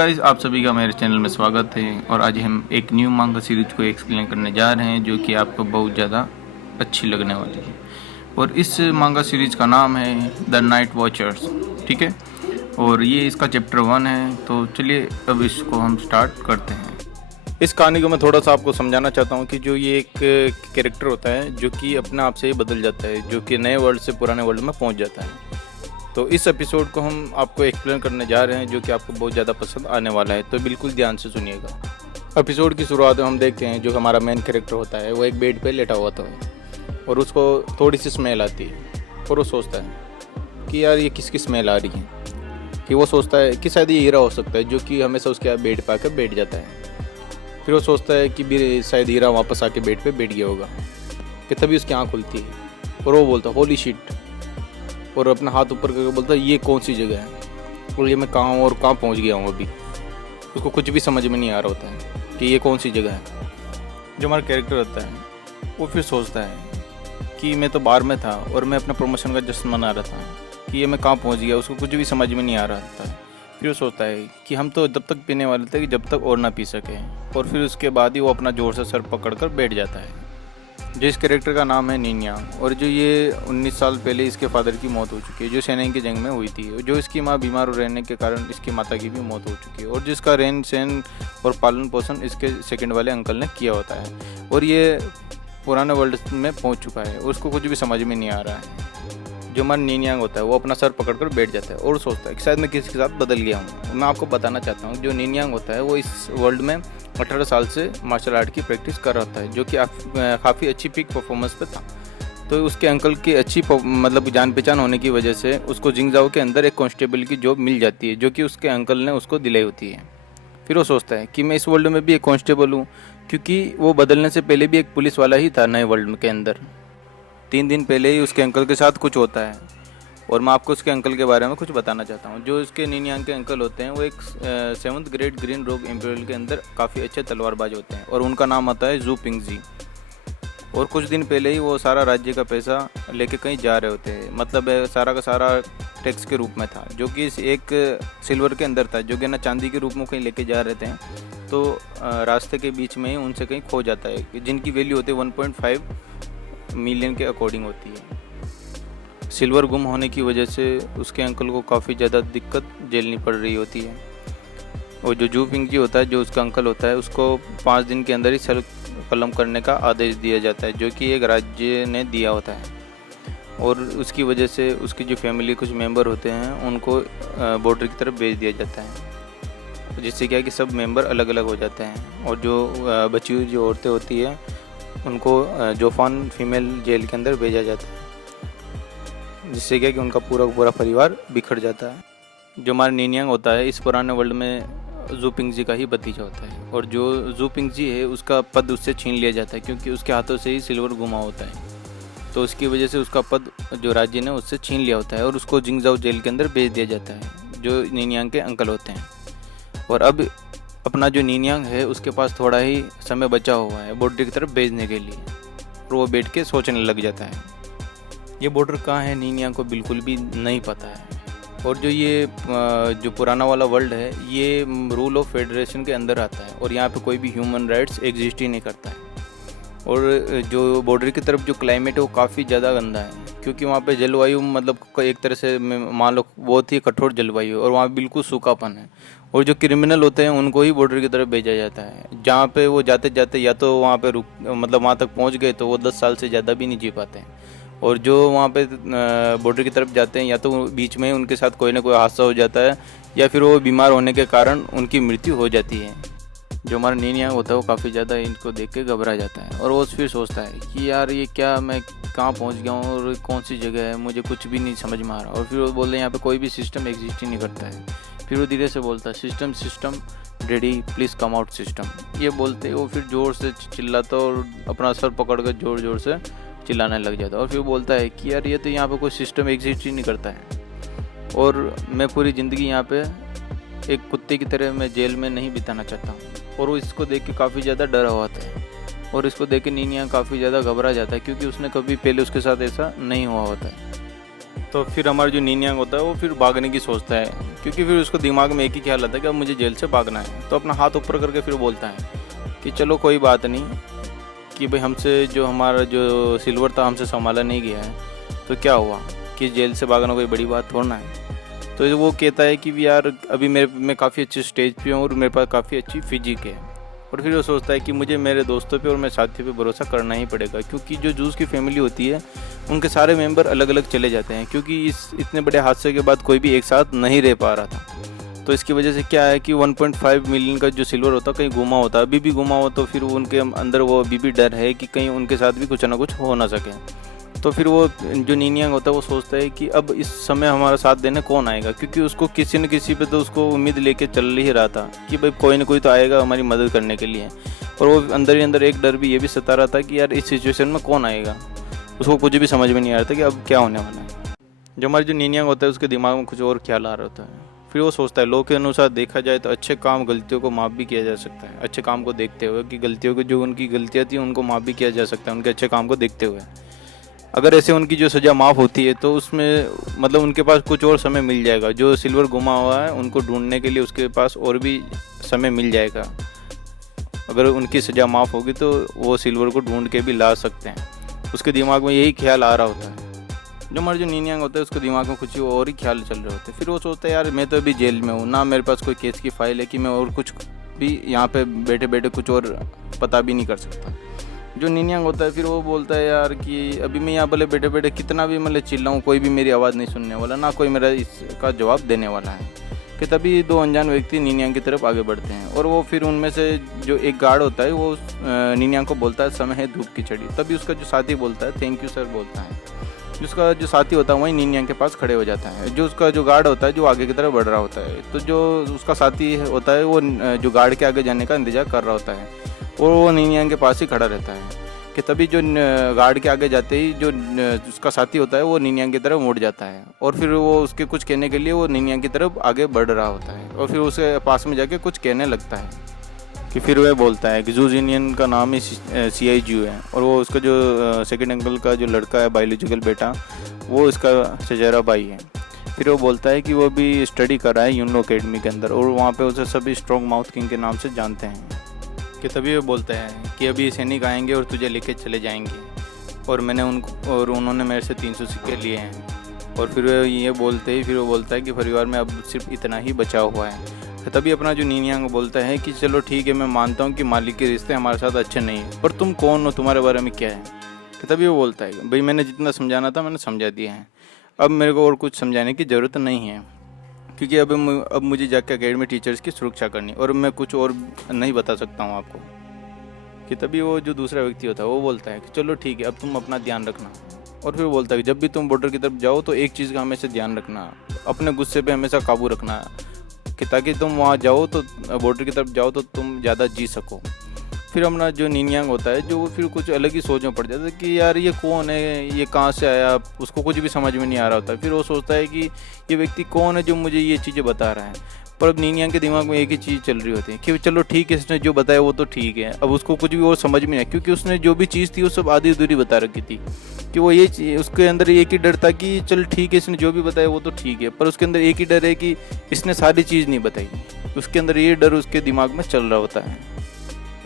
Guys, आप सभी का मेरे चैनल में स्वागत है। और आज हम एक न्यू मांगा सीरीज को एक्सप्लेन करने जा रहे हैं जो कि आपको बहुत ज़्यादा अच्छी लगने वाली है। और इस मांगा सीरीज का नाम है द नाइट वॉचर्स। ठीक है, और ये इसका चैप्टर 1 है। तो चलिए अब इसको हम स्टार्ट करते हैं। इस कहानी को मैं थोड़ा सा आपको समझाना चाहता हूँ कि जो ये एक कैरेक्टर होता है जो कि अपने आप से ही बदल जाता है, जो कि नए वर्ल्ड से पुराने वर्ल्ड में पहुँच जाता है। तो इस एपिसोड को हम आपको एक्सप्लेन करने जा रहे हैं जो कि आपको बहुत ज़्यादा पसंद आने वाला है, तो बिल्कुल ध्यान से सुनिएगा। एपिसोड की शुरुआत में हम देखते हैं जो हमारा मेन कैरेक्टर होता है वो एक बेड पे लेटा हुआ था और उसको थोड़ी सी स्मेल आती है और वो सोचता है कि यार ये किसकी स्मेल आ रही है। कि वो सोचता है कि शायद ये हीरा हो सकता है जो कि हमेशा उसके बेड पे आकर बैठ जाता है। फिर वो सोचता है कि शायद हीरा वापस आके बेड पे बैठ गया होगा। कि तभी उसकी आँख खुलती है और वो बोलता है होली शिट, और अपना हाथ ऊपर करके बोलता है ये कौन सी जगह है और ये मैं कहाँ हूँ और कहाँ पहुँच गया हूँ। अभी उसको कुछ भी समझ में नहीं आ रहा होता है कि ये कौन सी जगह है। जो हमारा कैरेक्टर होता है वो फिर सोचता है कि मैं तो बाहर में था और मैं अपना प्रमोशन का जश्न मना रहा था कि ये मैं कहाँ पहुँच गया। उसको कुछ भी समझ में नहीं आ रहा था। फिर वो सोचता है कि हम तो जब तक पीने वाले थे कि जब तक और ना पी सके, और फिर उसके बाद ही वो अपना ज़ोर से सर पकड़ कर बैठ जाता है। जिस कैरेक्टर का नाम है निन्यांग, और जो ये 19 साल पहले इसके फादर की मौत हो चुकी है जो सैनिक की जंग में हुई थी। जो इसकी माँ बीमार रहने के कारण इसकी माता की भी मौत हो चुकी है, और जिसका रहन सहन और पालन पोषण इसके सेकंड वाले अंकल ने किया होता है। और ये पुराने वर्ल्ड में पहुंच चुका है, उसको कुछ भी समझ में नहीं आ रहा है। जो हमारा निन्यांग होता है वो अपना सर पकड़ कर बैठ जाता है और सोचता है कि शायद मैं किसी के साथ बदल गया हूँ। मैं आपको बताना चाहता हूँ जो निन्यांग होता है वो इस वर्ल्ड में 18 साल से मार्शल आर्ट की प्रैक्टिस कर रहा था, जो कि काफ़ी अच्छी पीक परफॉर्मेंस पे था। तो उसके अंकल की अच्छी मतलब जान पहचान होने की वजह से उसको जिंगजाओ के अंदर एक कांस्टेबल की जॉब मिल जाती है जो कि उसके अंकल ने उसको दिलाई होती है। फिर वो सोचता है कि मैं इस वर्ल्ड में भी एक कांस्टेबल हूँ, क्योंकि वो बदलने से पहले भी एक पुलिस वाला ही था नए वर्ल्ड के अंदर। 3 दिन पहले ही उसके अंकल के साथ कुछ होता है और मैं आपको उसके अंकल के बारे में कुछ बताना चाहता हूँ। जो उसके निन्यांग के अंकल होते हैं वो एक 7th ग्रेड ग्रीन रोग इम्पीरियल के अंदर काफ़ी अच्छे तलवारबाज होते हैं और उनका नाम आता है जू पिंगजी। और कुछ दिन पहले ही वो सारा राज्य का पैसा लेके कहीं जा रहे होते हैं, मतलब सारा का सारा टैक्स के रूप में था, जो कि एक सिल्वर के अंदर था, जो कि ना चांदी के रूप में कहीं लेके जा रहे थे। तो रास्ते के बीच में ही उनसे कहीं खो जाता है, जिनकी वैल्यू होती है 1.5 मिलियन के अकॉर्डिंग होती है। सिल्वर गुम होने की वजह से उसके अंकल को काफ़ी ज़्यादा दिक्कत झेलनी पड़ रही होती है। और जो जू पिंग जी होता है जो उसका अंकल होता है उसको 5 दिन के अंदर ही सर कलम करने का आदेश दिया जाता है, जो कि एक राज्य ने दिया होता है। और उसकी वजह से उसकी जो फैमिली कुछ मेंबर होते हैं उनको बॉर्डर की तरफ भेज दिया जाता है, जिससे क्या है कि सब मेंबर अलग अलग हो जाते हैं। और जो बची हुई जो औरतें होती है उनको जोफान फीमेल जेल के अंदर भेजा जाता है, जिससे क्या कि उनका पूरा पूरा परिवार बिखर जाता है। जो हमारा निन्यांग होता है इस पुराने वर्ल्ड में जू पिंग जी का ही भतीजा होता है, और जो जू पिंग जी है उसका पद उससे छीन लिया जाता है क्योंकि उसके हाथों से ही सिल्वर गुमा होता है। तो उसकी वजह से उसका पद जो राज्य ने उससे छीन लिया होता है और उसको जिंगजाओ जेल के अंदर भेज दिया जाता है, जो निन्यांग के अंकल होते हैं। और अब अपना जो निन्यांग है उसके पास थोड़ा ही समय बचा हुआ है बॉर्डर की तरफ भेजने के लिए, और वो बैठ के सोचने लग जाता है। ये बॉर्डर कहाँ है निन्यांग को बिल्कुल भी नहीं पता है। और जो पुराना वाला वर्ल्ड है ये रूल ऑफ फेडरेशन के अंदर आता है और यहाँ पे कोई भी ह्यूमन राइट्स एग्जिस्ट ही नहीं करता है। और जो बॉर्डर की तरफ जो क्लाइमेट है वो काफ़ी ज़्यादा गंदा है, क्योंकि वहाँ पे जलवायु मतलब एक तरह से मान लो बहुत ही कठोर जलवायु है और वहाँ बिल्कुल सूखापन है। और जो क्रिमिनल होते हैं उनको ही बॉर्डर की तरफ भेजा जाता है, जहाँ पे वो जाते जाते या तो वहाँ पे मतलब वहाँ तक पहुँच गए तो वो 10 साल से ज़्यादा भी नहीं जी पाते हैं। और जो वहाँ पे बॉर्डर की तरफ जाते हैं या तो बीच में उनके साथ कोई ना कोई हादसा हो जाता है या फिर वो बीमार होने के कारण उनकी मृत्यु हो जाती है। जो हमारा निन्यांग होता है वो काफ़ी ज़्यादा इनको देख के घबरा जाता है और वो फिर सोचता है कि यार ये क्या, मैं कहाँ पहुँच गया हूँ और कौन सी जगह है, मुझे कुछ भी नहीं समझ में आ रहा। और फिर वो बोलते हैं यहाँ पे कोई भी सिस्टम एग्जिस्ट ही नहीं करता है। फिर वो धीरे से बोलता है system ready please come out system. ये बोलते वो फिर ज़ोर से चिल्लाता और अपना सर पकड़ कर ज़ोर से चिल्लाने लग जाता है। और फिर बोलता है कि यार ये तो यहाँ पे कोई सिस्टम एग्जिस्ट ही नहीं करता है और मैं पूरी ज़िंदगी यहाँ पे एक कुत्ते की तरह मैं जेल में नहीं बिताना चाहता हूँ। और वो इसको देख के काफ़ी ज़्यादा डरा हुआ था और इसको देख के निन्यांग काफ़ी ज़्यादा घबरा जाता है, क्योंकि उसने कभी पहले उसके साथ ऐसा नहीं हुआ होता है। तो फिर हमारा जो निन्यांग होता है वो फिर भागने की सोचता है क्योंकि फिर उसको दिमाग में एक ही ख्याल आता है कि अब मुझे जेल से भागना है। तो अपना हाथ ऊपर करके फिर बोलता है कि चलो कोई बात नहीं, कि भाई हमसे जो हमारा जो सिल्वर था हमसे संभाला नहीं गया है, तो क्या हुआ कि जेल से भागना कोई बड़ी बात थोड़ा है। तो वो कहता है कि यार अभी मैं काफ़ी अच्छे स्टेज पे हूँ और मेरे पास काफ़ी अच्छी फिजिक है। और फिर वो सोचता है कि मुझे मेरे दोस्तों पे और मेरे साथियों पे भरोसा करना ही पड़ेगा, क्योंकि जो जूस की फैमिली होती है उनके सारे मेंबर अलग अलग चले जाते हैं, क्योंकि इस इतने बड़े हादसे के बाद कोई भी एक साथ नहीं रह पा रहा था। तो इसकी वजह से क्या है कि 1.5 मिलियन का जो सिल्वर होता कहीं गुमा होता, अभी भी गुमा हो, तो फिर उनके अंदर वो अभी भी डर है कि कहीं उनके साथ भी कुछ ना कुछ हो ना सके। तो फिर वो जो नीनियांग होता है वो सोचता है कि अब इस समय हमारा साथ देने कौन आएगा, क्योंकि उसको किसी न किसी पे तो उसको उम्मीद लेके चल ही रहा था कि भाई कोई ना कोई तो आएगा हमारी मदद करने के लिए। और वो अंदर ही अंदर एक डर भी ये भी सता रहा था कि यार इस सिचुएशन में कौन आएगा। उसको कुछ भी समझ में नहीं आ रहा था कि अब क्या होने वाला है। जो हमारे जो नीनियांग होता है उसके दिमाग में कुछ और ख्याल आ रहा होता है। फिर वो सोचता है लोग के अनुसार देखा जाए तो अच्छे काम गलतियों को माफ़ भी किया जा सकता है, अच्छे काम को देखते हुए कि गलतियों को जो उनकी गलतियाँ थी उनको माफ़ भी किया जा सकता है उनके अच्छे काम को देखते हुए। अगर ऐसे उनकी जो सज़ा माफ़ होती है तो उसमें मतलब उनके पास कुछ और समय मिल जाएगा, जो सिल्वर गुमा हुआ है उनको ढूंढने के लिए उसके पास और भी समय मिल जाएगा। अगर उनकी सज़ा माफ़ होगी तो वो सिल्वर को ढूंढ के भी ला सकते हैं। उसके दिमाग में यही ख्याल आ रहा होता है। जो हमारे जो नीनियांग होता है उसके दिमाग में कुछ और ही ख्याल चल रहे होते हैं। फिर वो सोचता है यार मैं तो अभी जेल में हूँ ना, मेरे पास कोई केस की फाइल है कि मैं और कुछ भी यहाँ पे बैठे बैठे कुछ और पता भी नहीं कर सकता। जो नीनियांग होता है फिर वो बोलता है यार कि अभी मैं यहाँ भले बैठे बैठे कितना भी मतलब चिल्लाऊँ कोई भी मेरी आवाज़ नहीं सुनने वाला, ना कोई मेरा इसका जवाब देने वाला है। कि तभी दो अनजान व्यक्ति नीनियांग की तरफ आगे बढ़ते हैं और वो फिर उनमें से जो एक गार्ड होता है वो नीनियांग को बोलता है समय है धूप की चढ़ी। तभी उसका जो साथी बोलता है थैंक यू सर बोलता है। जिसका जो साथी होता है वही नीनियांग के पास खड़े हो जाता है। जो उसका जो गार्ड होता है जो आगे की तरफ बढ़ रहा होता है, तो जो उसका साथी होता है वो जो गार्ड के आगे जाने का इंतजार कर रहा होता है और वो नीनियांग के पास ही खड़ा रहता है। कि तभी जो गार्ड के आगे जाते ही जो उसका साथी होता है वो नीनियांग की तरफ मुड़ जाता है और फिर वो उसके कुछ कहने के लिए वो नीनियांग की तरफ आगे बढ़ रहा होता है और फिर उसके पास में जाके कुछ कहने लगता है। कि फिर वह बोलता है कि जूस यूनियन का नाम ही CI जू है और वो उसका जो सेकंड अंकल का जो लड़का है बायोलॉजिकल बेटा वो इसका चचेरा भाई है। फिर वो बोलता है कि वो भी स्टडी कर रहा है यूनो अकेडमी के अंदर और वहाँ पे उसे सभी स्ट्रॉन्ग माउथ किंग के नाम से जानते हैं। कि तभी वो बोलता है कि अभी सैनिक आएंगे और तुझे लेके चले जाएंगे और उन्होंने मेरे से 300 सिक्के लिए हैं। और फिर ये बोलते ही फिर वो बोलता है कि परिवार में अब सिर्फ इतना ही बचा हुआ है। तो तभी अपना जो नीनियांग बोलता है कि चलो ठीक है मैं मानता हूँ कि मालिक के रिश्ते हमारे साथ अच्छे नहीं है, पर तुम कौन हो, तुम्हारे बारे में क्या है। तो तभी वो बोलता है भाई मैंने जितना समझाना था मैंने समझा दिया है, अब मेरे को और कुछ समझाने की ज़रूरत नहीं है, क्योंकि अब मुझे जाके अकेडमी टीचर्स की सुरक्षा करनी और मैं कुछ और नहीं बता सकता हूँ आपको। कि तभी वो जो दूसरा व्यक्ति होता है वो बोलता है कि चलो ठीक है अब तुम अपना ध्यान रखना। और फिर बोलता है कि जब भी तुम बॉर्डर की तरफ जाओ तो एक चीज़ का हमेशा ध्यान रखना, अपने गुस्से पे हमेशा काबू रखना, कि ताकि तुम वहाँ जाओ तो बॉर्डर की तरफ जाओ तो तुम ज़्यादा जी सको। फिर अपना जो नीनियांग होता है जो फिर कुछ अलग ही सोच में पड़ जाता है कि यार ये कौन है, ये कहाँ से आया, उसको कुछ भी समझ में नहीं आ रहा होता। फिर वो सोचता है कि ये व्यक्ति कौन है जो मुझे ये चीज़ें बता रहा है। पर अब नीनियांग के दिमाग में एक ही चीज़ चल रही होती है कि चलो ठीक है इसने जो बताया वो तो ठीक है, अब उसको कुछ भी और समझ में नहीं आया, क्योंकि उसने जो भी चीज़ थी वो सब आधी अधूरी बता रखी थी। कि वो ये उसके अंदर एक ही डर था कि चल ठीक है इसने जो भी बताया वो तो ठीक है, पर उसके अंदर एक ही डर है कि इसने सारी चीज़ नहीं बताई। उसके अंदर ये डर उसके दिमाग में चल रहा होता है।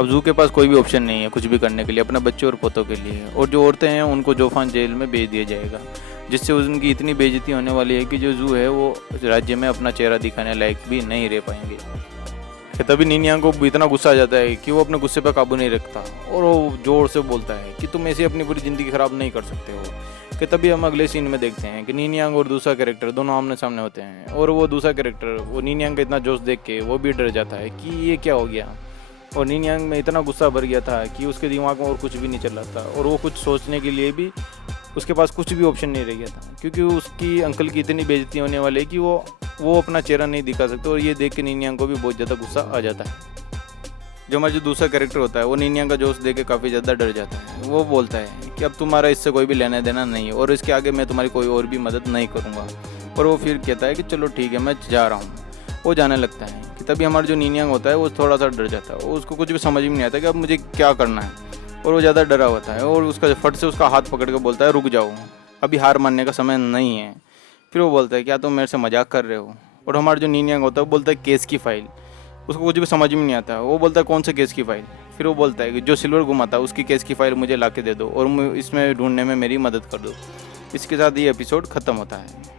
अब जू के पास कोई भी ऑप्शन नहीं है कुछ भी करने के लिए अपने बच्चों और पोतों के लिए, और जो औरतें हैं उनको जोफान जेल में भेज दिया जाएगा, जिससे उनकी इतनी बेइज्जती होने वाली है कि जो जू है वो राज्य में अपना चेहरा दिखाने लायक भी नहीं रह पाएंगे। तभी नीनियांग को इतना गुस्सा आ जाता है कि वो अपने गुस्से पर काबू नहीं रखता और वो जोर से बोलता है कि तुम ऐसे अपनी पूरी ज़िंदगी ख़राब नहीं कर सकते हो। कि तभी हम अगले सीन में देखते हैं कि नीनियांग और दूसरा कैरेक्टर दोनों आमने सामने होते हैं और वो दूसरा कैरेक्टर वो नीनियांग का इतना जोश देख के वो भी डर जाता है कि ये क्या हो गया। और नीनियांग में इतना गुस्सा भर गया था कि उसके दिमाग में और कुछ भी नहीं चल रहा था और वो कुछ सोचने के लिए भी उसके पास कुछ भी ऑप्शन नहीं रह गया था, क्योंकि उसकी अंकल की इतनी बेइज्जती होने वाली है कि वो अपना चेहरा नहीं दिखा सकते। और ये देख के नीनियांग को भी बहुत ज़्यादा गुस्सा आ जाता है। जो हमारा जो दूसरा कैरेक्टर होता है वो नीनियांग का जोश देख के काफ़ी ज़्यादा डर जाता है। वो बोलता है कि अब तुम्हारा इससे कोई भी लेना देना नहीं है और इसके आगे मैं तुम्हारी कोई और भी मदद नहीं करूँगा। और वो फिर कहता है कि चलो ठीक है मैं जा रहा हूँ। वो जाने लगता है कि तभी हमारा जो नीनियांग होता है वो थोड़ा सा डर जाता है, उसको कुछ भी समझ में नहीं आता कि अब मुझे क्या करना है। और वो ज़्यादा डरा होता है और उसका फट से उसका हाथ पकड़ के बोलता है रुक जाओ, अभी हार मानने का समय नहीं है। फिर वो बोलता है क्या तुम मेरे से मजाक कर रहे हो। और हमारा जो नीन यांग होता है वो बोलता है केस की फाइल। उसको कुछ भी समझ में नहीं आता, वो बोलता है कौन से केस की फाइल। फिर वो बोलता है कि जो सिल्वर घुमाता है उसकी केस की फाइल मुझे ला के दे दो और इसमें ढूंढने में मेरी मदद कर दो। इसके साथ ये एपिसोड ख़त्म होता है।